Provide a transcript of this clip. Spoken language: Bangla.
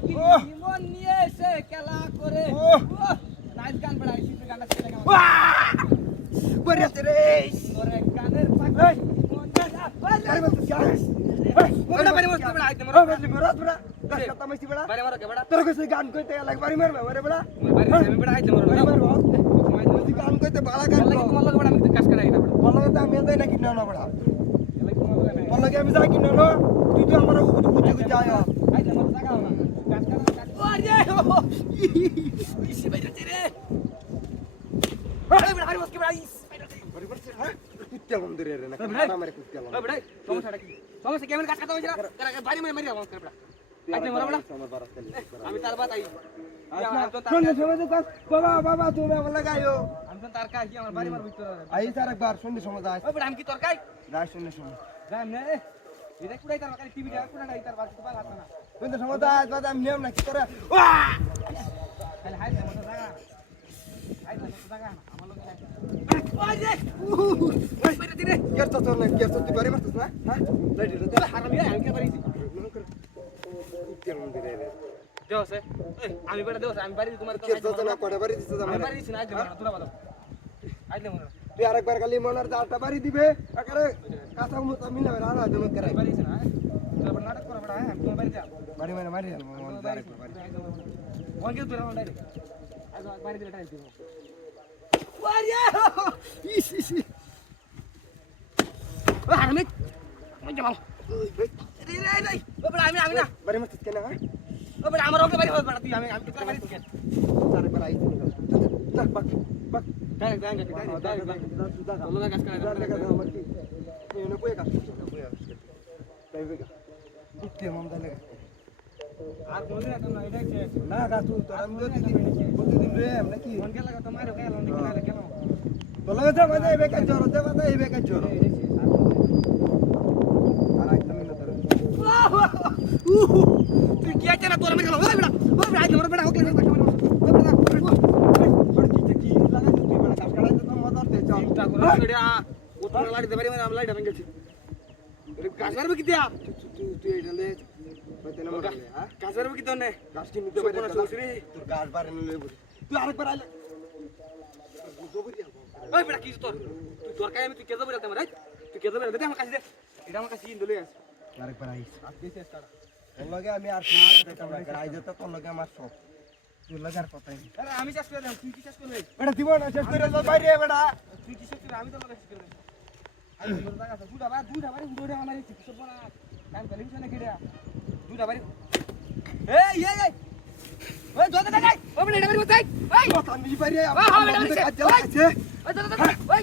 কি মন নিয়ে এসে খেলা করে নাইস গান বাড়াইছি তুই গানটা ছেড়ে গেল করে রে তোরে গানের পাগল মন আরে বল চাস বড় বাড়ি মত বড় আইতে ও বল মেরা বড় দস কথা মাইছি বড় বাড়ি মারো কে বড় তোর কাছে গান কইতে লাগ বাড়ি মারবে ওরে বড় বাড়ি আমি বড় আইতে মারো বাড়ি মারবো তুই গান কইতে বালা গান লাগে তোমার লগে বড় আমি কাজ করাই না বড় বল তো আমি দেই না কিনা না বড় বল লাগে আমি যাই কিনা না তুই তো আমার কুচি কুচি আয় আইতে মারো জায়গা না কাজ করা ওরে ইসি বাইরে রে আরে বড় হারি মত কে বড় ইস বাড়ি পড়ছে হ্যাঁ কুত্তা মন্দিরে রে না আমারে কুত্তা ওই বড় সমস্যাটা কি সমস্যা কেমন কাজ করতে হইছে না বাড়ি মারি মারি আমার করে বড় আইতে মারো বড় আমি তার বাত আই বাবা বাবা তুমি বলে গায়ো আমি তো তার কাজ আমার বাড়ি মার ভিতরে আই স্যার একবার শুননি সময় আয় ওই বড় আমি কি তোর কাজ গায় শুননি সময় যাম না এটা কুড়াই তার কাছে টিভি দেখা কুড়াই তার বাড়ি তো পালা না কিন্তু সময় আয় বাদ আমি নিয়ম না কি করে খালি হাই না মতো জায়গা হাই না মতো জায়গা আমার লোক ওই বাইরে দিরে কের তো তোর না কের তো তুই বাড়ি মারছিস না হ্যাঁ লাইট রে তাহলে হারামি আমি কে পারিছি কুত্তা মন্দিরে রে দেওছে আমি বেটা দেওছে আমি বাড়ি তোমার কের তো না করে বাড়ি দিছিস আমি আমার বাড়ি দিছি না আইতে না তোরা বলো আইতে মনে তুই আরেকবার খালি মনার জালটা বাড়ি দিবে একারে কাঁচা মতো মিলাবে আর আজ মত করে বাড়ি দিছি না তোরা নাটক করা বড় আমি তোমার বাড়ি যা বাড়ি মারি মারি বাড়ি ওয়ান কে তোরা অনলাইন আজ বাড়ি দিলে টাইম দিব ওয়ারিয়া ইস ইস ও হারামি মই যাও রে রে রে ও বড় আমি না বাড়ি মারছিস কেন হ্যাঁ ও বড় আমার ওকে বাড়ি বড় তুই আমি তোর বাড়ি দিছি আরেকবার আইছি না বাক বাক ডাইরেক্ট ডাইরেক্ট তোলো কাজ করা আর কোনদিন এত না এটা শেষ না গাছু তোর আমি প্রতিদিন রে এমন কি ফোন কে লাগা তোমার ওকে লন্ডি কিনারে কেন বলো দে মাঝে বেকার জোর দে মাঝে বেকার জোর আর একদম না তোর তুই কি আছে না তোর আমি গেল ওই বড় আই তোমার বড় ওকে ওই বড় কি লাগা তুই বড় কাজ করাই তো মজার দে চল চিন্তা করো এড়া উত্তর লাড়ি দে বাড়ি মানে আমি লাড়ি ভেঙে গেছি এর কাজ করবে কি দিয়া তুই এটা লে হইতে না মরলে হ্যাঁ কাজ করবে কি তোনে গাছ কি নিতে পারে তোর গাছ বারে নিলে তুই আরেকবার আইলে ওই বড় কি তোর তুই তোর কাই আমি তুই কেদো বড় তোমার তুই কেদো বড় দে আমার কাছে দে এটা আমার কাছে ইন দলে আছে আরেকবার আইস আজকে শেষ করা তোর লগে আমি আর গাই যেত তোর লগে আমার সব তোর লগে আর কথাই নেই আরে আমি শেষ করে দিলাম তুই কি শেষ করবে বেটা দিব না শেষ করে দাও বাইরে বেটা তুই কি শেষ করবে আমি তো শেষ করব আই তোর জায়গা আছে দুটা বাড়ি উড়ে আমার এই চিকিৎসা বনা কাম টেলিভিশনে কিড়া দুটা বাড়ি এই ওই দোদে দে ওই বলে এটা বাড়ি বসাই ওই কথা নি বাইরে ওই আছে ওই ওই